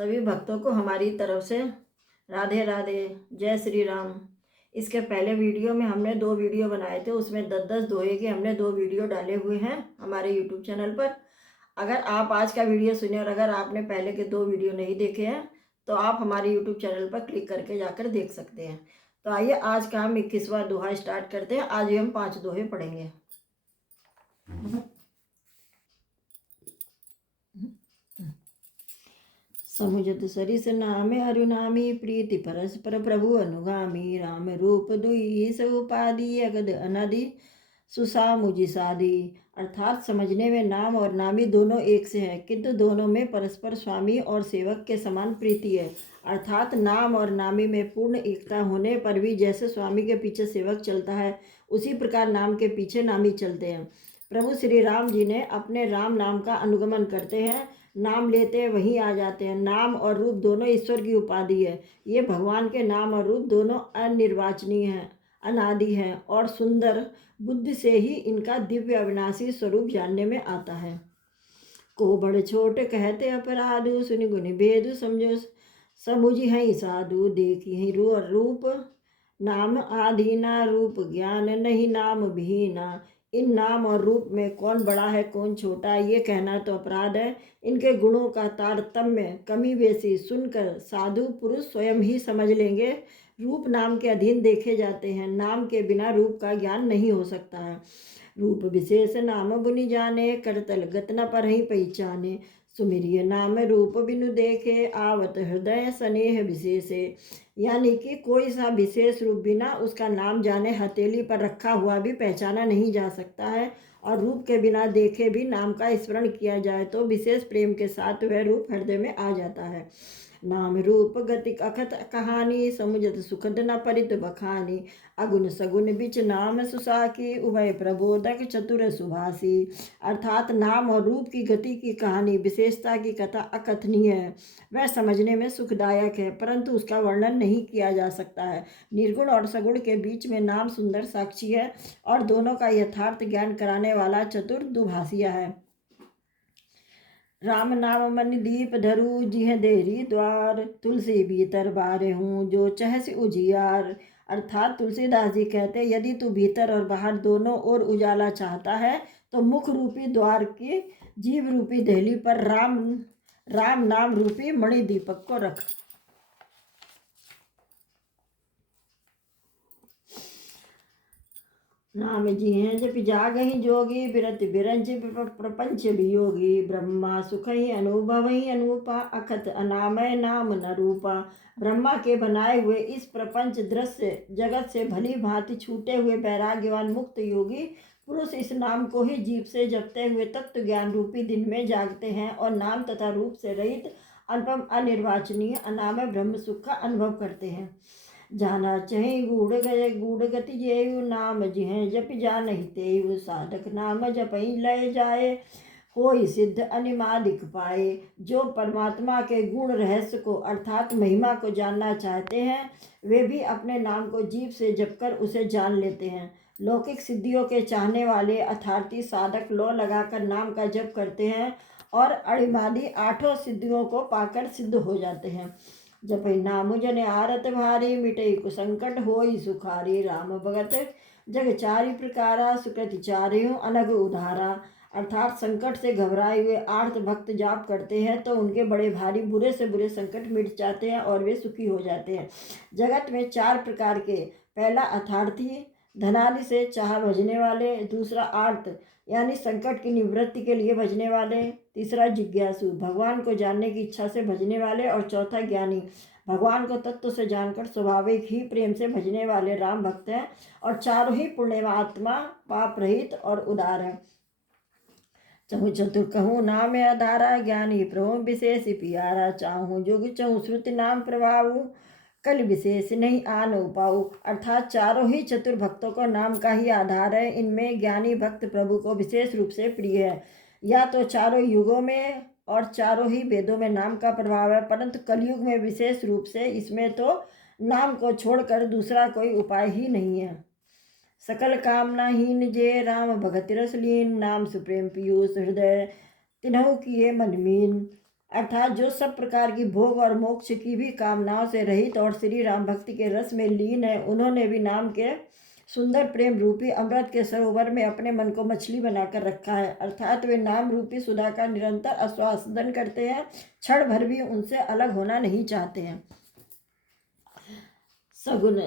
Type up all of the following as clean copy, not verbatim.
सभी भक्तों को हमारी तरफ से राधे राधे, जय श्री राम। इसके पहले वीडियो में हमने 2 वीडियो बनाए थे, उसमें 10-10 दोहे के हमने 2 वीडियो डाले हुए हैं हमारे यूट्यूब चैनल पर। अगर आप आज का वीडियो सुने और अगर आपने पहले के 2 वीडियो नहीं देखे हैं तो आप हमारे यूट्यूब चैनल पर क्लिक करके जाकर देख सकते हैं। तो आइए आज का हम 21वां दोहा स्टार्ट करते हैं। आज हम 5 दोहे पढ़ेंगे। समुझत सरिस नाम अरुनामी, प्रीति परस्पर प्रभु अनुगामी। राम रूप दुई स उपाधि, अगद अनादि सुसा मुझि सादी। अर्थात समझने में नाम और नामी दोनों एक से है, किंतु दोनों में परस्पर स्वामी और सेवक के समान प्रीति है। अर्थात नाम और नामी में पूर्ण एकता होने पर भी जैसे स्वामी के पीछे सेवक चलता है, उसी प्रकार नाम के पीछे नामी चलते हैं। प्रभु श्री राम जी ने अपने राम नाम का अनुगमन करते हैं, नाम लेते वहीं आ जाते हैं। नाम और रूप दोनों ईश्वर की उपाधि है। ये भगवान के नाम और रूप दोनों अनिर्वाचनीय हैं, अनादि हैं और सुंदर। बुद्धि से ही इनका दिव्य अविनाशी स्वरूप जानने में आता है। को बड़ छोट कहते अपराधु, सुनि गुनि भेदु समझो समुझि हई साधु। देखी हई रूप नाम आधीना, रूप ज्ञान नहीं नाम विहीना। इन नाम और रूप में कौन बड़ा है कौन छोटा, ये कहना तो अपराध है। इनके गुणों का तारतम्य कमी बेसी सुनकर साधु पुरुष स्वयं ही समझ लेंगे। रूप नाम के अधीन देखे जाते हैं, नाम के बिना रूप का ज्ञान नहीं हो सकता है। रूप विशेष नाम बुनि जाने, करतल गत न पर ही पहचाने। सुमिरिय नाम रूप बिनु देखे, आवत हृदय स्नेह विशेषे। यानी कि कोई सा विशेष रूप बिना उसका नाम जाने हथेली पर रखा हुआ भी पहचाना नहीं जा सकता है, और रूप के बिना देखे भी नाम का स्मरण किया जाए तो विशेष प्रेम के साथ वह रूप हृदय में आ जाता है। नाम रूप गति अखत कहानी, समुझत सुखद न परित बखानी। अगुण सगुण बिच नाम सुसाकी, उभय प्रबोधक चतुर सुभाषी। अर्थात नाम और रूप की गति की कहानी, विशेषता की कथा अकथनीय है। वह समझने में सुखदायक है, परंतु उसका वर्णन नहीं किया जा सकता है। निर्गुण और सगुण के बीच में नाम सुंदर साक्षी है और दोनों का यथार्थ ज्ञान कराने वाला चतुर दुभाषिया है। राम नाम मन दीप धरू, जिह देरी द्वार। तुलसी भीतर बारे हूँ, जो चहस उजियार। अर्थात तुलसीदास जी कहते, यदि तू भीतर और बाहर दोनों ओर उजाला चाहता है तो मुख रूपी द्वार की जीव रूपी देहली पर राम नाम रूपी मणि दीपक को रख। नाम जी हैं जप जागहि जोगी, बिरत बिरंज प्रपंच वियोगी। ब्रह्मा सुख ही अनुभव ही अनूपा, अखत अनामय नाम न रूपा। ब्रह्मा के बनाए हुए इस प्रपंच दृश्य जगत से भली भांति छूटे हुए बैराग्यवान मुक्त योगी पुरुष इस नाम को ही जीव से जपते हुए तत्व ज्ञान रूपी दिन में जागते हैं और नाम तथा रूप से रहित अनुपम अनिर्वाचनीय अनामय ब्रह्म सुख का अनुभव करते हैं। जाना चहि गूढ़ गति जेयु, नाम जिह जप जानहि तेयु। साधक नाम जपहि लय जाए, होई सिद्ध अनिमादिक पाए। जो परमात्मा के गुण रहस्य को अर्थात महिमा को जानना चाहते हैं, वे भी अपने नाम को जीव से जपकर उसे जान लेते हैं। लौकिक सिद्धियों के चाहने वाले अर्थार्थी साधक लो लगाकर नाम का जप करते हैं और अणिमादि 8 सिद्धियों को पाकर सिद्ध हो जाते हैं। जपै नाम जने आरत भारी, मिटई कुसंकट होई सुखारी। राम भगत जग चारि प्रकारा, सुकृति चारियों अनग उधारा। अर्थात संकट से घबराए हुए आर्त भक्त जाप करते हैं तो उनके बड़े भारी बुरे से बुरे संकट मिट जाते हैं और वे सुखी हो जाते हैं। जगत में 4 प्रकार के, पहला अर्थार्थी, धनादि से चाह भजने वाले। दूसरा आर्त यानी संकट की निवृत्ति के लिए भजने वाले। तीसरा जिज्ञासु, भगवान को जानने की इच्छा से भजने वाले। और चौथा ज्ञानी, भगवान को तत्व से जानकर स्वाभाविक ही प्रेम से भजने वाले राम भक्त हैं। और चारों ही पुण्यात्मा, पाप रहित और उदार हैं। चहु चतुर कहूँ नाम आधारा, ज्ञानी प्रभु विशेष प्यारा। चाहूँ जोग चहु श्रुति नाम प्रभाव, कल विशेष नहीं आन उपाऊ। अर्थात चारों ही चतुर भक्तों को नाम का ही आधार है। इनमें ज्ञानी भक्त प्रभु को विशेष रूप से प्रिय है। या तो चारों युगों में और चारों ही वेदों में नाम का प्रभाव है, परंतु कलयुग में विशेष रूप से इसमें तो नाम को छोड़कर दूसरा कोई उपाय ही नहीं है। सकल कामनाहीन जे राम भगति रस लीन, नाम सुप्रेम पीयूष हृदय तिन्हु किए मन मीन। अर्थात जो सब प्रकार की भोग और मोक्ष की भी कामनाओं से रहित और श्री राम भक्ति के रस में लीन है, उन्होंने भी नाम के सुंदर प्रेम रूपी अमृत के सरोवर में अपने मन को मछली बनाकर रखा है। अर्थात वे नाम रूपी सुधा का निरंतर आस्वादन करते हैं, क्षण भर भी उनसे अलग होना नहीं चाहते हैं। सगुण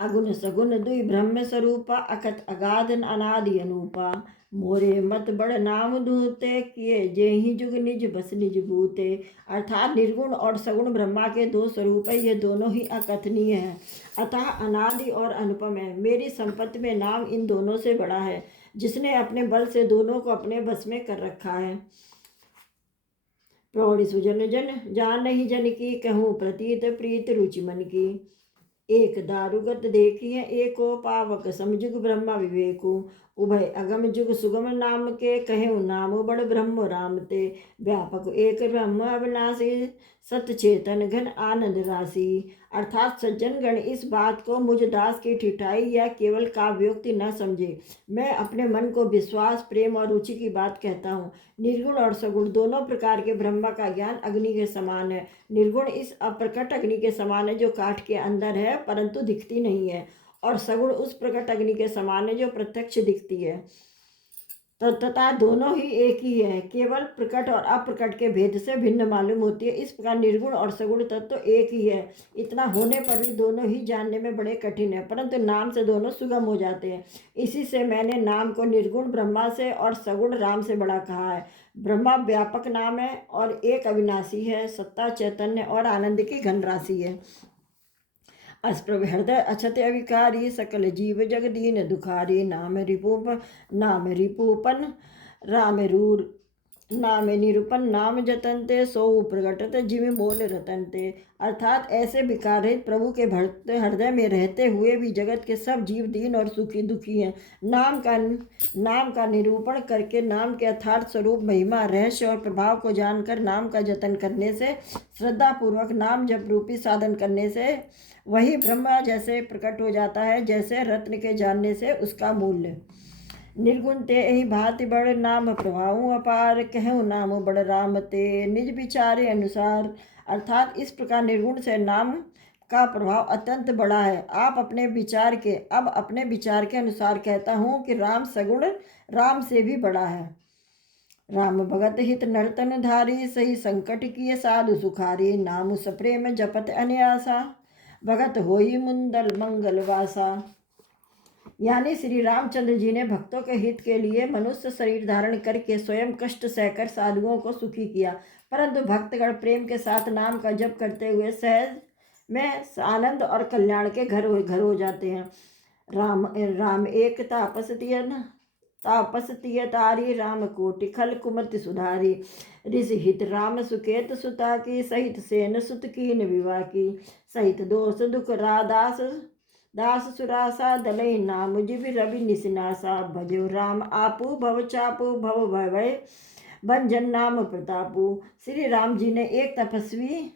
अगुण सगुण दुई ब्रह्म स्वरूपा, अकथ अगाध अनादि अनूपा। मोरे मत बड़ नाम दूते, किए जे ही जुग निज बस निज भूते। अर्थात निर्गुण और सगुण ब्रह्मा के दो स्वरूप है, ये दोनों ही अकथनीय हैं, अतः अनादि और अनुपम है। मेरी संपत्ति में नाम इन दोनों से बड़ा है, जिसने अपने बल से दोनों को अपने बस में कर रखा है। प्रौढ़ सुजन जन जान नहीं जन की, कहूँ प्रतीत प्रीत रुचि मन की। एक दारुगत देखिए एको, पावक समजुग ब्रह्मा विवेकु। उभय अगम जुग सुगम नाम के, कहे नाम बड़ ब्रह्म राम ते। व्यापक एक ब्रह्म अविनाशी, सत चेतन घन आनंद राशि। अर्थात सज्जन गण इस बात को मुझ दास की ठिठाई या केवल काव्योक्ति न समझे। मैं अपने मन को विश्वास, प्रेम और रुचि की बात कहता हूँ। निर्गुण और सगुण दोनों प्रकार के ब्रह्मा का ज्ञान अग्नि के समान है। निर्गुण इस अप्रकट अग्नि के समान है जो काठ के अंदर है परंतु दिखती नहीं है, और सगुण उस प्रकट अग्नि के समान है जो प्रत्यक्ष दिखती है। तो तथा दोनों ही एक ही है, केवल प्रकट और अप्रकट के भेद से भिन्न मालूम होती है। इस प्रकार निर्गुण और सगुण तत्व तो एक ही है। इतना होने पर भी दोनों ही जानने में बड़े कठिन है, परंतु नाम से दोनों सुगम हो जाते हैं। इसी से मैंने नाम को निर्गुण ब्रह्मा से और सगुण राम से बड़ा कहा है। ब्रह्मा व्यापक नाम है और एक अविनाशी है, सत्ता चैतन्य और आनंद की घन राशि है। अस्प्रभ हृदय अछत अविकारी, सकल जीव जगदीन दुखारी। नाम रिपूपन राम रूर, नाम निरूपन नाम जतनते, सो प्रगटत जिम मोल रतनते। अर्थात ऐसे विकार रहित प्रभु के भक्त हृदय में रहते हुए भी जगत के सब जीव दीन और सुखी दुखी हैं। नाम का निरूपण करके, नाम के यथार्थ स्वरूप, महिमा, रहस्य और प्रभाव को जानकर, नाम का जतन करने से, श्रद्धा पूर्वक नाम जप रूपी साधन करने से वही ब्रह्मा जैसे प्रकट हो जाता है, जैसे रत्न के जानने से उसका मूल्य। निर्गुण ते ही भांति बड़ नाम प्रभाव अपार, कहूँ नाम बड़ राम ते निज विचारे अनुसार। अर्थात इस प्रकार निर्गुण से नाम का प्रभाव अत्यंत बड़ा है। अपने विचार के अनुसार कहता हूँ कि राम सगुण राम से भी बड़ा है। राम भगत हित नर्तन धारी, सही संकट किए साधु सुखारी। नाम सप्रेम जपत अन्यासा, भगत होई मुंदल मंगल वासा। यानी श्री रामचंद्र जी ने भक्तों के हित के लिए मनुष्य शरीर धारण करके स्वयं कष्ट सहकर साधुओं को सुखी किया, परंतु भक्तगण प्रेम के साथ नाम का जप करते हुए सहज में आनंद और कल्याण के घर हो जाते हैं। राम एक तापसतीय तारी, राम कोटि खल कुमति सुधारी। ऋषि हित राम सुकेत सुता की, सहित सेन सुत कीन विवाह की। सहित दोष दुख दास सुरासा, दलई नाम जिब रवि निसिनासा। भजो राम आपू भव चापू, भव भय भंजन नाम प्रतापू। श्री राम जी ने एक तपस्वी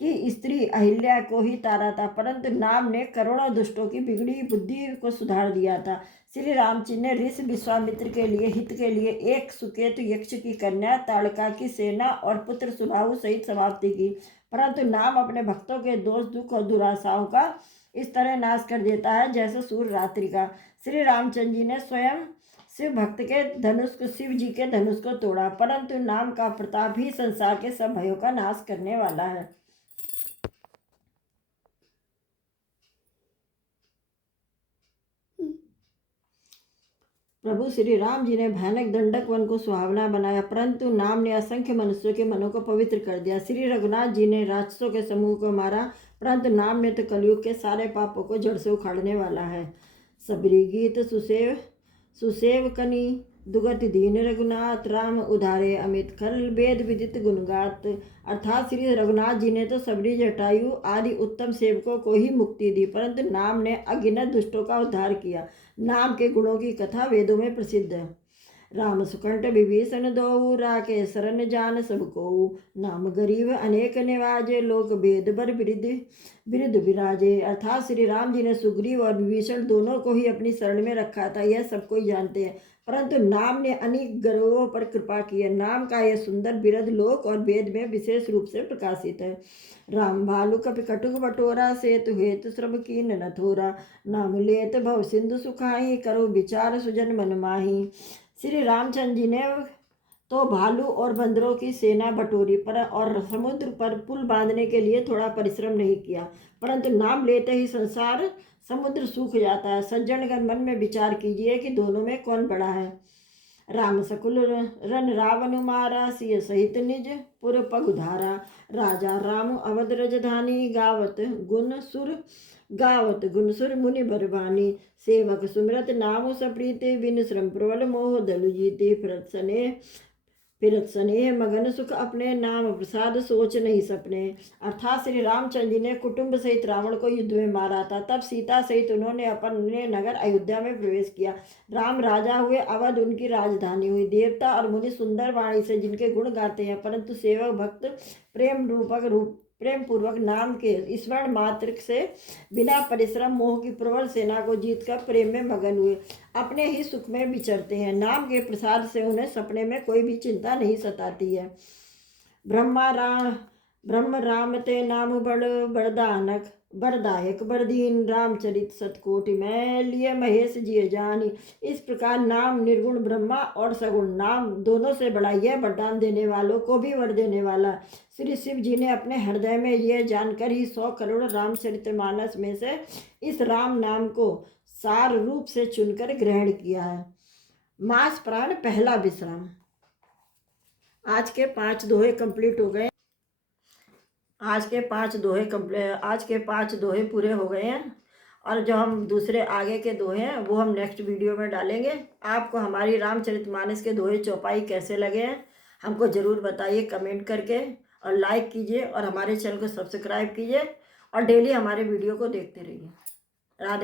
की स्त्री अहिल्या को ही तारा था, परंतु नाम ने करोड़ों दुष्टों की बिगड़ी बुद्धि को सुधार दिया था। श्री राम जी ने ऋषि विश्वामित्र के लिए हित के लिए एक सुकेतु यक्ष की कन्या ताड़का की सेना और पुत्र सुबाहु सहित समाप्ति की, परंतु नाम अपने भक्तों के दोष दुख और दुराशाओं का इस तरह नाश कर देता है जैसे सूर्य रात्रि का। श्री रामचंद्र जी ने स्वयं शिव जी के धनुष को तोड़ा, परंतु नाम का प्रताप ही संसार के सब भयों का नाश करने वाला है। प्रभु श्री राम जी ने भयानक दंडक वन को सुहावना बनाया, परंतु नाम ने असंख्य मनुष्यों के मनों को पवित्र कर दिया। श्री रघुनाथ जी ने राक्षसों के समूह को मारा, परंतु नाम ने तो कलयुग के सारे पापों को जड़ से उखाड़ने वाला है। सबरी गीत सुसेव कनी, दुगत दीन रघुनाथ। राम उधारे अमित खल, वेद विदित गुणगात। अर्थात श्री रघुनाथ जी ने तो सबरी, जटायु आदि उत्तम सेवकों को ही मुक्ति दी, परंतु नाम ने अगिनत दुष्टों का उद्धार किया। नाम के गुणों की कथा वेदों में प्रसिद्ध है। राम सुकंठ विभीषण दोऊ, राखे शरण जान सब कोऊ। नाम गरीब अनेक निवाजे, लोक भेद बर बिरुद विराजे। अर्थात श्री राम जी ने सुग्रीव और विभीषण दोनों को ही अपनी शरण में रखा था, यह सब कोई जानते हैं। परंतु नाम ने अनेक गरीबों पर कृपा की है। नाम का यह सुंदर बिरुद लोक और वेद में विशेष रूप से प्रकाशित है। राम भालु कपि कटुक बटोरा, सेतु हेतु श्रम कीन न थोरा। नाम लेत भव सिंधु सुखाई, करो विचार सुजन मन माही। श्री रामचंद्र जी ने तो भालू और बंदरों की सेना बटोरी पर और समुद्र पर पुल बांधने के लिए थोड़ा परिश्रम नहीं किया, परंतु नाम लेते ही संसार समुद्र सूख जाता है। सज्जनगण मन में विचार कीजिए कि दोनों में कौन बड़ा है। राम सकुल रन रावण मारा, सिय सहित निज पुर पगुधारा। राजा राम अवध रजधानी, गावत गुण सुर मुनि बरबानी। सेवक सुमिरत नाम सप्रीति, बिन श्रम प्रबल मोह दलु जीते। फिरत स्नेह मगन सुख अपने, नाम प्रसाद सोच नहीं सपने। अर्थात श्री रामचंद्र जी ने कुटुंब सहित रावण को युद्ध में मारा था। तब सीता सहित उन्होंने अपने नगर अयोध्या में प्रवेश किया। राम राजा हुए, अवध उनकी राजधानी हुई। देवता और मुनि सुंदर वाणी से जिनके गुण गाते हैं, परंतु सेवक भक्त प्रेम पूर्वक नाम के स्मरण मात्र से बिना परिश्रम मोह की प्रबल सेना को जीतकर प्रेम में मगन हुए, अपने ही सुख में विचरते हैं। नाम के प्रसाद से उन्हें सपने में कोई भी चिंता नहीं सताती है। ब्रह्म राम ते नाम बड़दानक, बड़दायक बड़दीन। रामचरित सतकोटि में लिए महेश जी जानी। इस प्रकार नाम निर्गुण ब्रह्मा और सगुण नाम दोनों से बड़ा, यह वरदान देने वालों को भी वर देने वाला। श्री शिव जी ने अपने हृदय में यह जानकर ही 100 करोड़ रामचरितमानस में से इस राम नाम को सार रूप से चुनकर ग्रहण किया है। मास प्राण पहला विश्राम। आज के 5 दोहे कंप्लीट हो गए। आज के 5 दोहे पूरे हो गए हैं, और जो हम दूसरे आगे के दोहे हैं वो हम नेक्स्ट वीडियो में डालेंगे। आपको हमारी रामचरितमानस के दोहे चौपाई कैसे लगे हैं हमको ज़रूर बताइए कमेंट करके, और लाइक कीजिए और हमारे चैनल को सब्सक्राइब कीजिए और डेली हमारे वीडियो को देखते रहिए। राधे।